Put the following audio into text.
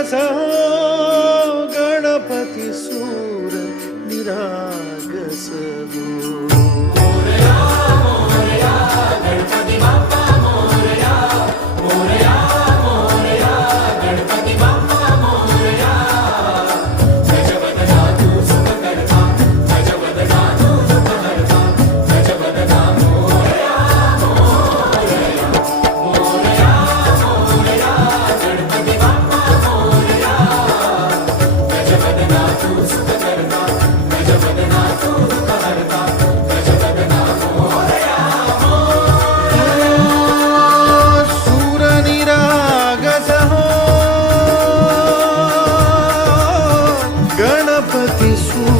तुझा गणपती सूर निरागस गणपती बाप्पा मोरया गणपती abater sua